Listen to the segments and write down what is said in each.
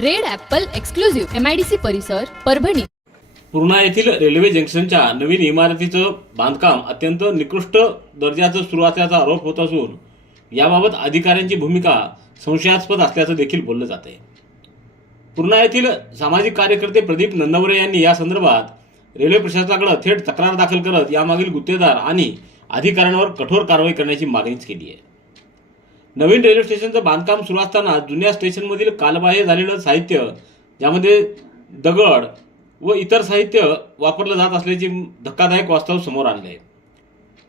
Red Apple exclusive MIDC परिसर परभणी. पूर्णा येथील railway जंक्शनच्या नवीन इमारतीचं बांधकाम अत्यंत निकृष्ट दर्जाचं सुरू असल्याचा आरोप होत असून याबाबत अधिकाऱ्यांची भूमिका संशयास्पद असल्याचं देखील बोललं जात आहे पूर्णा येथील सामाजिक कार्यकर्ते प्रदीप नंदवरे यांनी या संदर्भात रेल्वे प्रशासनाकडे थेट तक्रार दाखल करत यामागील गुत्तेदार आणि अधिकाऱ्यांवर कठोर कारवाई करण्याची मागणीच केली आहे. नवीन रेल्वे स्टेशनचं बांधकाम सुरू असताना जुन्या स्टेशनमधील कालबाह्य झालेलं साहित्य ज्यामध्ये दगड व इतर साहित्य वापरलं जात असल्याचे धक्कादायक वास्तव समोर आणले आहे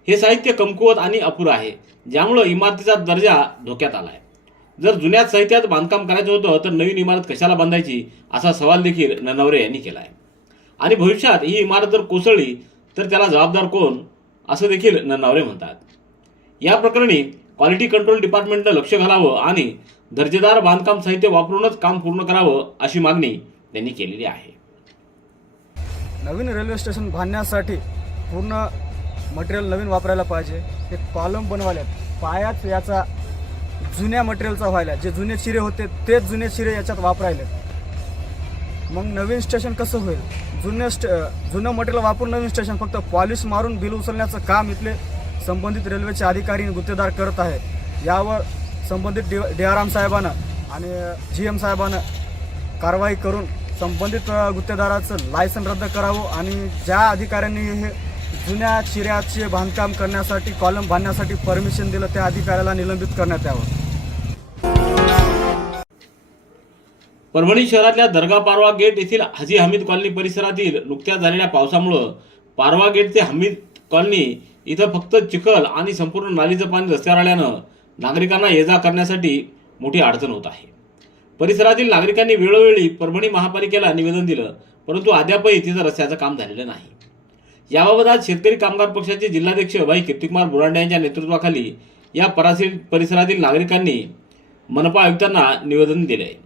हे साहित्य कमकुवत आणि अपुरं आहे ज्यामुळं इमारतीचा दर्जा धोक्यात आला आहे जर जुन्याच साहित्यात बांधकाम करायचं होतं तर नवीन इमारत कशाला बांधायची असा सवाल देखील ननवरे यांनी केला आहे आणि भविष्यात ही इमारत जर कोसळली तर त्याला जबाबदार कोण असं देखील ननवरे म्हणतात. या प्रकरणी क्वालिटी कंट्रोल डिपार्टमेंटनं लक्ष घालावं आणि दर्जेदार बांधकाम साहित्य वापरूनच काम पूर्ण करावं अशी मागणी त्यांनी केलेली आहे. नवीन रेल्वे स्टेशन बांधण्यासाठी पूर्ण मटेरियल नवीन वापरायला पाहिजे. ते कॉलम बनवायला पायाच याचा जुन्या मटेरियलचा व्हायला जे जुने चिरे होते तेच जुने चिरे याच्यात वापरायले. मग नवीन स्टेशन कसं होईल? जुन्या स्टे जुनं मटेरियल वापरून नवीन स्टेशन फक्त पॉलिश मारून बिल उचलण्याचं काम इथले संबंधित रेल्वेचे अधिकारी गुत्तेदार करत आहेत. यावर संबंधित डी डी आर एम साहेबानं आणि जी एम साहेबानं कारवाई करून संबंधित गुत्तेदाराचं लायसन रद्द करावं आणि ज्या अधिकाऱ्यांनी हे जुन्या चिऱ्याचे बांधकाम करण्यासाठी कॉलम बांधण्यासाठी परमिशन दिलं त्या अधिकाऱ्याला निलंबित करण्यात यावं. परभणी शहरातल्या दर्गा पारवा गेट येथील हाजी हमीद कॉलनी परिसरातील नुकत्याच झालेल्या पावसामुळं पारवा गेट ते हमीद कॉलनी इथं फक्त चिखल आणि संपूर्ण नालीचं पाणी रस्त्यावर आल्यानं नागरिकांना ये जा करण्यासाठी मोठी अडचण होत आहे. परिसरातील नागरिकांनी वेळोवेळी परभणी महापालिकेला निवेदन दिलं परंतु अद्यापही तिथं रस्त्याचं काम झालेलं नाही. याबाबत आज शेतकरी कामगार पक्षाचे जिल्हाध्यक्ष भाई कीर्तिकुमार बुरांडे यांच्या नेतृत्वाखाली या परासी परिसरातील नागरिकांनी मनपा आयुक्तांना निवेदन दिले आहे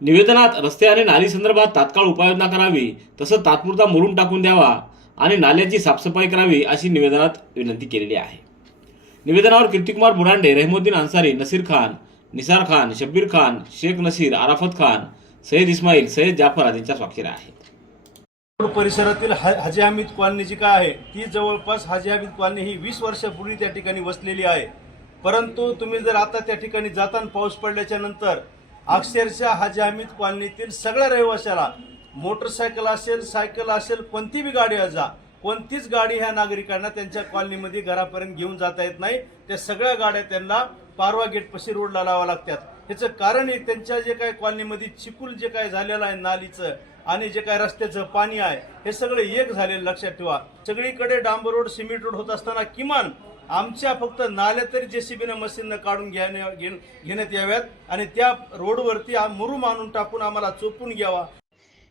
निवेदनात रस्ते आणि नाली संदर्भात तात्काळ उपाययोजना करावी तसंच तात्पुरता मुरुम टाकून द्यावा आणि नाल्याची साफसफाई करावी अशी निवेदनात विनंती केलेली आहे. निवेदनावर कीर्तिकुमार बुरांडे रहमुद्दीन अन्सारी नसीर खान निसार खान शब्बीर खान शेख नसीर आराफत खान सय्यद इस्माईल सय्यद जाफर आदींच्या स्वाक्षऱ्या आहेत. परिसरातील हा- हाजी हमीद कॉलनी जी काय आहे ती जवळपास हाजी हमीद कॉलनी ही वीस वर्षापूर्वी त्या ठिकाणी वसलेली आहे. परंतु तुम्ही जर आता त्या ठिकाणी जाताना पाऊस पडल्याच्या नंतर अक्षरशः हाजी हमीद कॉलनीतील सगळ्या रहिवाशाला मोटरसायकल असेल सायकल असेल कोणती बी गाडी जा कोणतीच गाडी ह्या नागरिकांना त्यांच्या कॉलनीमध्ये घरापर्यंत घेऊन जाता येत नाही. त्या सगळ्या गाड्या त्यांना पारवा गेटपशी रोडला लावा लागतात. ह्याचं कारण आहे त्यांच्या जे काय कॉलनीमध्ये चिकूल जे काय झालेलं आहे नालीचं आणि जे काय रस्त्याचं पाणी आहे हे सगळं एक झालेलं लक्षात ठेवा. सगळीकडे डांबर रोड सिमेंट रोड होत असताना किमान आमच्या फक्त नाल्या तरी जेसीबीनं मशीननं काढून घेण्या घेण्यात याव्यात आणि त्या रोडवरती मुरुम आणून टाकून आम्हाला चोपून घ्यावा.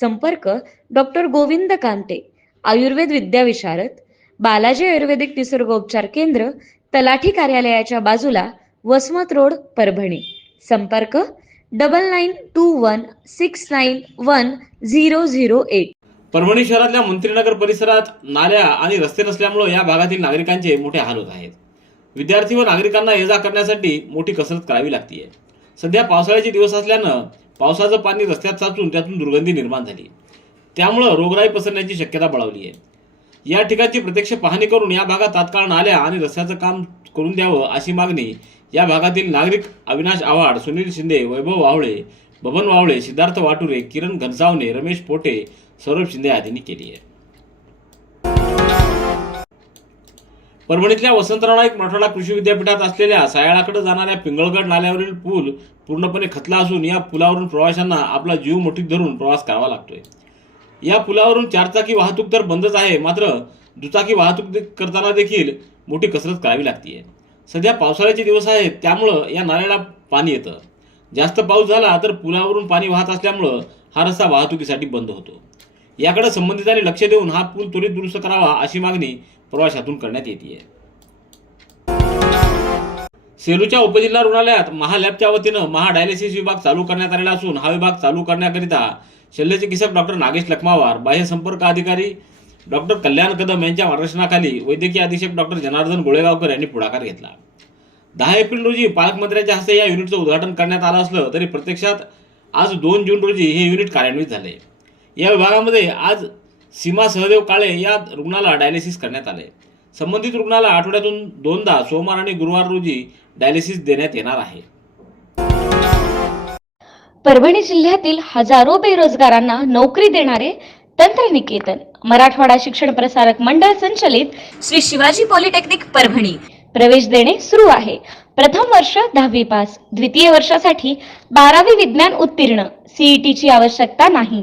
संपर्क डॉक्टर गोविंद कांते आयुर्वेद विद्याविशारद बालाजी आयुर्वेदिक निसर्गोपचार केंद्र तलाठी कार्यालयाच्या बाजूला वसमत रोड परभणी. संपर्क double nine two one six nine one zero zero eight. Parbhani शहरातल्या मंत्रीनगर परिसरात नाल्या आणि रस्ते नसल्यामुळे या भागातील नागरिकांचे मोठे हाल होत आहेत. विद्यार्थी व नागरिकांना ये जा करण्यासाठी मोठी कसरत करावी लागतीये. सध्या पावसाळ्याचे दिवस असल्यानं पावसाचं पाणी रस्त्यात साचून त्यातून दुर्गंधी निर्माण झाली. त्यामुळं रोगराई पसरण्याची शक्यता बळावली आहे. या ठिकाणची प्रत्यक्ष पाहणी करून या भागात तात्काळ नाल्या आणि रस्त्याचं काम करून द्यावं अशी मागणी या भागातील नागरिक अविनाश आव्हाड सुनील शिंदे वैभव वावळे बबन वावळे सिद्धार्थ वाटुरे किरण घनसावणे रमेश पोटे सौरभ शिंदे आदींनी केली आहे. परभणीतल्या वसंतराव नाईक मराठवाडा कृषी विद्यापीठात असलेल्या सायाळाकडे जाणाऱ्या पिंगळगड नाल्यावरील पूल पूर्णपणे खचला असून या पुलावरून प्रवाशांना आपला जीव मुठीत धरून प्रवास करावा लागतोय. या पुलावरून चारचाकी वाहतूक तर बंदच आहे मात्र दुचाकी वाहतूक करताना देखील मोठी कसरत करावी लागते सध्या पावसाळ्याचे दिवस आहेत त्यामुळं या नाल्याला पाणी येतं. जास्त पाऊस झाला तर पुलावरून पाणी वाहत असल्यामुळं हा रस्ता वाहतुकीसाठी बंद होतो. याकडे संबंधितांनी लक्ष देऊन हा पूल त्वरित दुरुस्त करावा अशी मागणी प्रवाशातून करण्यात येते सेलूच्या उपजिल्हा रुग्णालयात महालॅबच्या वतीनं महाडायलिसिस विभाग चालू करण्यात आलेला असून हा विभाग चालू करण्याकरिता शल्यचिकित्सक डॉक्टर नागेश लखमावार बाह्य संपर्क अधिकारी डॉक्टर कल्याण कदम यांच्या मार्गदर्शनाखाली वैद्यकीय अधीक्षक डॉक्टर जनार्दन गोळेगावकर यांनी पुढाकार घेतला. दहा एप्रिल रोजी पालकमंत्र्यांच्या हस्ते या युनिटचं उद्घाटन करण्यात आलं असलं तरी प्रत्यक्षात आज दोन जून रोजी हे युनिट कार्यान्वित झाले. या विभागामध्ये आज सीमा सहदेव काळे या रुग्णाला डायलिसिस करण्यात आले. संबंधित रुग्णाला आठवड्यातून दोनदा सोमवार आणि गुरुवार रोजी डायलिसिस देण्यात येणार आहे. परभणी जिल्ह्यातील हजारो बेरोजगारांना नोकरी देणारे तंत्रनिकेतन मराठवाडा शिक्षण प्रसारक मंडळ संचलित श्री शिवाजी पॉलिटेक्निक परभणी. प्रवेश देणे सुरू आहे. प्रथम वर्ष दहावी पास द्वितीय वर्षासाठी बारावी विज्ञान उत्तीर्ण सीईटी ची आवश्यकता नाही.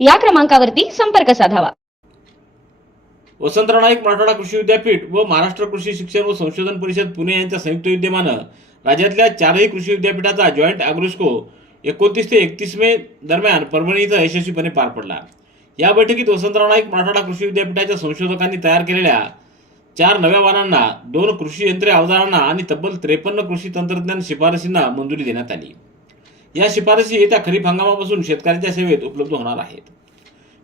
या क्रमांकावरती संपर्क साधावा. वसंतराव नाईक मराठवाडा कृषी विद्यापीठ व महाराष्ट्र कृषी शिक्षण व संशोधन परिषद पुणे यांच्या संयुक्त विद्यमानं राज्यातल्या चारही कृषी विद्यापीठाचा जॉईंट अग्रोस्को एकोणतीस ते एकतीस मे दरम्यान परभणी इथं यशस्वीपणे पार पडला. या बैठकीत वसंतराव नाईक मराठवाडा कृषी विद्यापीठाच्या संशोधकांनी तयार केलेल्या चार नव्या वाहनांना दोन कृषी यंत्रे अवजारांना आणि तब्बल त्रेपन्न कृषी तंत्रज्ञान शिफारशींना मंजुरी देण्यात आली. या शिफारशी येत्या खरीप हंगामापासून शेतकऱ्यांच्या सेवेत उपलब्ध होणार आहेत.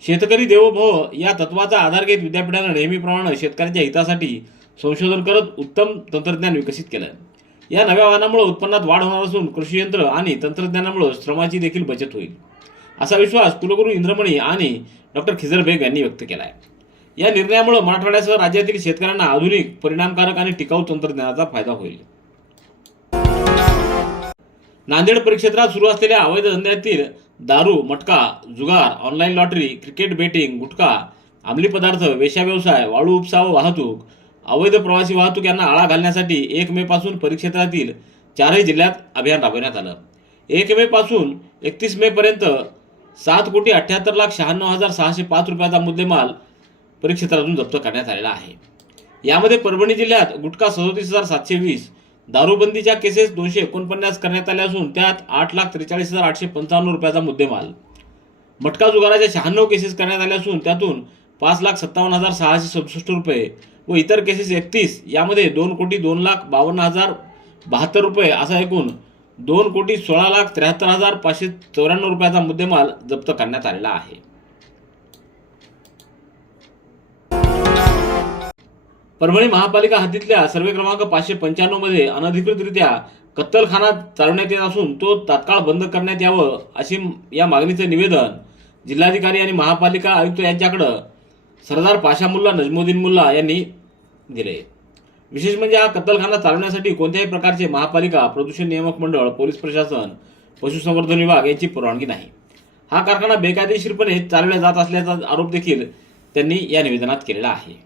शेतकरी देवभव या तत्वाचा आधार घेत विद्यापीठानं नेहमीप्रमाणे शेतकऱ्यांच्या हितासाठी संशोधन करत उत्तम तंत्रज्ञान विकसित केलं. या नव्या वाहनामुळे उत्पन्नात वाढ होणार असून कृषी यंत्र आणि तंत्रज्ञानामुळे श्रमाची देखील बचत होईल. असा विश्वास कुलगुरू इंद्रमणी आणि डॉक्टर खिजर बेग यांनी व्यक्त केला आहे या निर्णयामुळे मराठवाड्यासह राज्यातील शेतकऱ्यांना आधुनिक परिणामकारक आणि टिकाऊ तंत्रज्ञानाचा फायदा होईल. नांदेड परिक्षेत्रात सुरू असलेल्या अवैध धंद्यातील दारू मटका जुगार online lottery cricket betting gutkha अंमली पदार्थ वेशा व्यवसाय वाळू उपसा व वाहतूक अवैध प्रवासी वाहतूक यांना आळा घालण्यासाठी एक मे पासून परिक्षेत्रातील चारही जिल्ह्यात अभियान राबवण्यात आलं. एक मे पासून एकतीस मे पर्यंत सात कोटी अठ्याहत्तर लाख शहाण्णव हजार सहाशे पाच रुपयाचा मुद्देमाल परिक्षेत्रातून जप्त करण्यात आलेला आहे. यामध्ये परभणी जिल्ह्यात गुटखा सदोतीस हजार सातशे वीस दारूबंदीच्या केसेस दोनशे एकोणपन्नास करण्यात आल्या असून त्यात आठ लाख त्रेचाळीस हजार आठशे पंचावन्न रुपयाचा मुद्देमाल. मटका जुगाराच्या शहाण्णव केसेस करण्यात आल्या असून त्यातून पाच लाख सत्तावन्न हजार सहाशे सदुसष्ट रुपये व इतर केसेस एकतीस यामध्ये दोन कोटी दोन लाख बावन्न हजार बहात्तर रुपये असा एकूण दोन कोटी सोळा लाख त्र्याहत्तर हजार पाचशे चौऱ्याण्णव रुपयाचा मुद्देमाल जप्त करण्यात आलेला आहे. परभणी महापालिका हद्दीतल्या सर्वे क्रमांक पाचशे पंच्याण्णवमध्ये अनधिकृतरित्या कत्तलखाना चालवण्यात येत असून तो तात्काळ बंद करण्यात यावं अशी या मागणीचं निवेदन जिल्हाधिकारी आणि महापालिका आयुक्त यांच्याकडं सरदार पाशा मुल्ला नजमुद्दीन मुल्ला यांनी दिले. विशेष म्हणजे हा कत्तलखाना चालवण्यासाठी कोणत्याही प्रकारचे महापालिका प्रदूषण नियामक मंडळ पोलीस प्रशासन पशुसंवर्धन विभाग यांची परवानगी नाही. हा कारखाना बेकायदेशीरपणे चालवला जात असल्याचा आरोप देखील त्यांनी या निवेदनात केलेला आहे.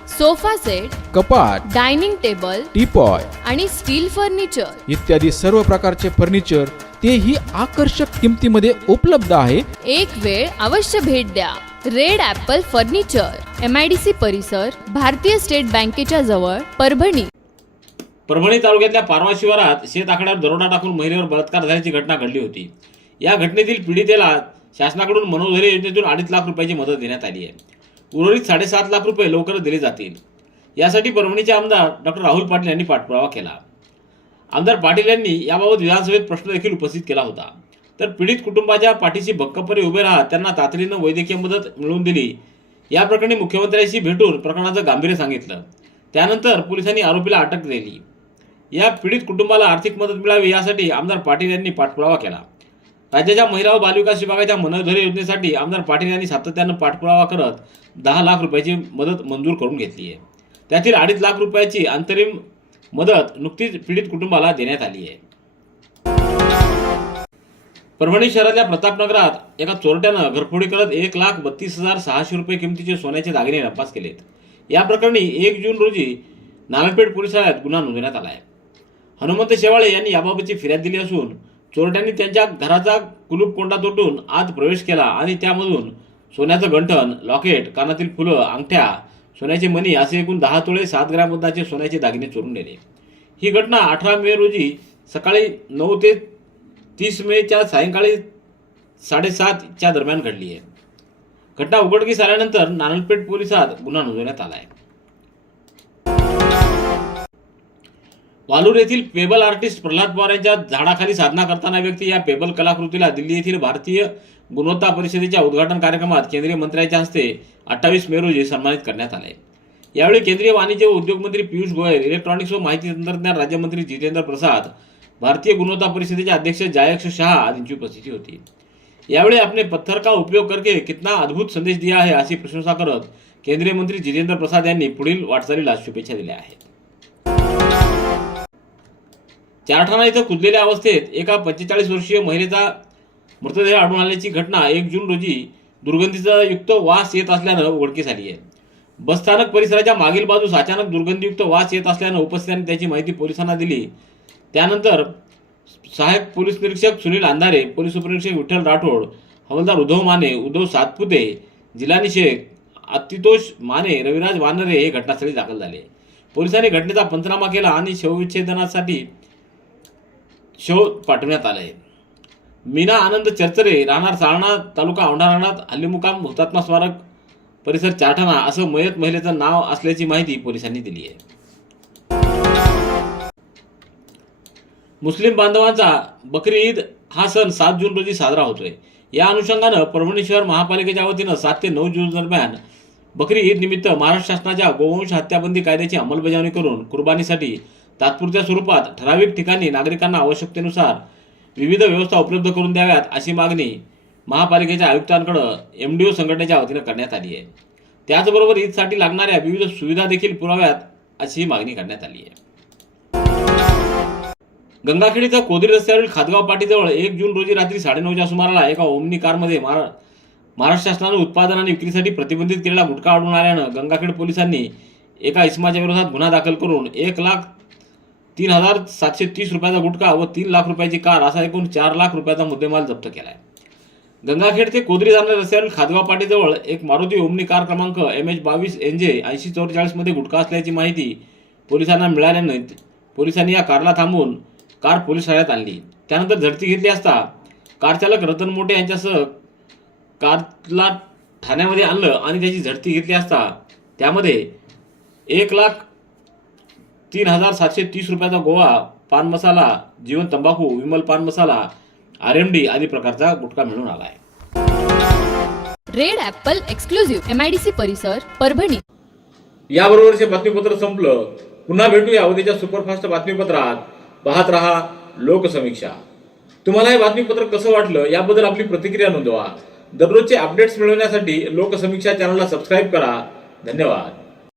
sofa set कपाट डायनिंग टेबल टीपॉय आणि स्टील फर्निचर. इत्यादी सर्व प्रकारचे फर्निचर तेही आकर्षक किमतीमध्ये उपलब्ध आहे. एक वेळ अवश्य भेट द्या. Red Apple furniture M I D C परिसर भारतीय स्टेट बँकेच्या जवळ परभणी. परभणी तालुक्यातल्या पारवा शिवारात शेत आकड्यावर दरोडा टाकून महिलेवर बलात्कार झाल्याची घटना घडली होती. या घटनेतील पीडितेला शासनाकडून मनोधैर्य योजनेतून अडीच लाख रुपयाची मदत देण्यात आली आहे. उर्वरित साडेसात लाख रुपये लवकरच दिले जातील. यासाठी परभणीचे आमदार डॉक्टर राहुल पाटील यांनी पाठपुरावा केला. आमदार पाटील यांनी याबाबत विधानसभेत प्रश्न देखील उपस्थित केला होता. तर पीडित कुटुंबाच्या पाठीशी भक्कमपणे उभे राहत त्यांना तातडीनं वैद्यकीय मदत मिळवून दिली. या प्रकरणी मुख्यमंत्र्यांशी भेटून प्रकरणाचं गांभीर्य सांगितलं. त्यानंतर पोलिसांनी आरोपीला अटक दिली. या पीडित कुटुंबाला आर्थिक मदत मिळावी यासाठी आमदार पाटील यांनी पाठपुरावा केला. राज्याच्या महिला व बालविकास विभागाच्या मनोधर योजनेसाठी आमदार पाटील यांनी सातत्यानं पाठपुरावा करत दहा लाख रुपयाची मदत मंजूर करून घेतली आहे. त्यातील अडीच लाख रुपयाची अंतरिम मदत नुकतीच पीडित कुटुंबाला देण्यात आली आहे. परभणी शहरातल्या प्रतापनगरात एका चोरट्यानं घरफोडी करत एक लाख बत्तीस हजार सहाशे रुपये किमतीचे सोन्याचे दागिने नपास केलेत. या प्रकरणी एक जून रोजी नालपेठ पोलीस ठाण्यात गुन्हा नोंदवण्यात आला आहे. हनुमंत शेवाळे यांनी याबाबतची फिर्याद दिली असून चोरट्यांनी त्यांच्या घराचा कुलूप कोंडा तोटून आत प्रवेश केला आणि त्यामधून सोन्याचं गंठण लॉकेट कानातील फुलं अंगठ्या सोन्याचे मणी असे एकूण दहा तोळे सात ग्रॅम वजनाचे सोन्याचे दागिने चोरून नेले. ही घटना अठरा मे रोजी सकाळी नऊ ते तीस मेच्या सायंकाळी साडेसातच्या दरम्यान घडली आहे. घटना उघडकीस आल्यानंतर नानलपेठ पोलिसात गुन्हा नोंदवण्यात आला आहे. वालूर येथील पेबल आर्टिस्ट प्रल्हाद पवार यांच्या झाडाखाली साधना करताना व्यक्ती या पेबल कलाकृतीला दिल्ली येथील भारतीय गुणवत्ता परिषदेच्या उद्घाटन कार्यक्रमात केंद्रीय मंत्र्यांच्या हस्ते अठ्ठावीस मे रोजी सन्मानित करण्यात आले. यावेळी केंद्रीय वाणिज्य व उद्योग मंत्री पियुष गोयल इलेक्ट्रॉनिक्स व माहिती तंत्रज्ञान राज्यमंत्री जितेंद्र प्रसाद भारतीय गुणवत्ता परिषदेचे अध्यक्ष जायक्ष शहा आदींची उपस्थिती होती. यावेळी आपने पत्थर का उपयोग करके कितना अद्भुत संदेश दिया आहे अशी प्रशंसा करत केंद्रीय मंत्री जितेंद्र प्रसाद यांनी पुढील वाटचालीला शुभेच्छा दिल्या आहेत. चारठाणा इथं कुजलेल्या अवस्थेत एका पंचेचाळीस वर्षीय महिलेचा मृतदेह आढळून आल्याची घटना एक जून रोजी दुर्गंधीचा युक्त वास येत असल्यानं उघडकीस आली आहे. बसस्थानक परिसराच्या मागील बाजूस अचानक दुर्गंधीयुक्त वास येत असल्यानं उपस्थितांनी त्याची माहिती पोलिसांना दिली. त्यानंतर सहाय्यक पोलीस निरीक्षक सुनील अंधारे पोलीस उपनिरीक्षक विठ्ठल राठोड हवलदार उद्धव माने उद्धव सातपुते जिलानी शेख अतितोष माने रविराज वानरे हे घटनास्थळी दाखल झाले. पोलिसांनी घटनेचा पंचनामा केला आणि शवविच्छेदनासाठी शव पाठवण्यात आले मीना आनंद चरचरे राहणार साळणा तालुका औंढा हल्लीमुकाम हुतात्मा स्मारक परिसर चाठणा असं मयत महिलेचं नाव असल्याची माहिती पोलिसांनी दिली आहे. मुस्लिम बांधवांचा बकरी ईद हा सण सात जून रोजी साजरा होतोय. या अनुषंगानं परभणी शहर महापालिकेच्या वतीनं सात ते नऊ जून दरम्यान बकरी ईद निमित्त महाराष्ट्र शासनाच्या गोवंश हत्याबंदी कायद्याची अंमलबजावणी करून कुर्बानीसाठी तात्पुरत्या स्वरूपात ठराविक ठिकाणी नागरिकांना आवश्यकतेनुसार विविध व्यवस्था उपलब्ध करून द्याव्यात अशी मागणी महापालिकेच्या आयुक्तांकडं एम डी ओ संघटनेच्या वतीनं करण्यात आली आहे. त्याचबरोबर ईदसाठी लागणाऱ्या विविध सुविधा देखील पुराव्यात अशी मागणी करण्यात आली आहे. गंगाखेड इथं कोदरी रस्त्यावरील खादगाव पाटीजवळ एक जून रोजी रात्री साडेनऊच्या सुमाराला एका ओमनी कारमध्ये महारा महाराष्ट्र शासनाने उत्पादन आणि विक्रीसाठी प्रतिबंधित केलेला गुटखा आढळून आल्यानं गंगाखेड पोलिसांनी एका इसमाच्या विरोधात गुन्हा दाखल करून एक लाख तीन हजार सातशे तीस रुपयाचा गुटखा व तीन लाख रुपयाची कार असा एकूण चार लाख रुपयाचा मुद्देमाल जप्त केला आहे गंगाखेड ते कोदरी जाणाऱ्या रस्त्यावरील खादगाव पाटीजवळ एक मारुती ओमनी कार क्रमांक एम एच बावीस एन जे ऐंशी चौवेचाळीसमध्ये गुटखा असल्याची माहिती पोलिसांना मिळाल्याने पोलिसांनी या कारला थांबवून कार पोलीस ठाण्यात आणली. त्यानंतर झडती घेतली असता कारचालक रतन मोठे यांच्यासह कारला ठाण्यामध्ये आणलं आणि त्याची झडती घेतली असता त्यामध्ये एक लाख तीन हजार सातशे तीस रुपयाचा गोवा पान मसाला जीवन तंबाखू विमल पान मसाला आर एम डी आदी प्रकारचा गुटखा मिळून आला आहे Red Apple exclusive M I D C परिसर परभणी. याबरोबरचे बातमीपत्र संपलं. पुन्हा भेटूया उद्याच्या सुपरफास्ट बातमीपत्रात. पाहत रहा लोकसमीक्षा. तुम्हाला हे बातमीपत्र कसं वाटलं याबद्दल आपली प्रतिक्रिया नोंदवा. दररोजचे अपडेट्स मिळवण्यासाठी लोकसमीक्षा चॅनलला सबस्क्राईब करा. धन्यवाद.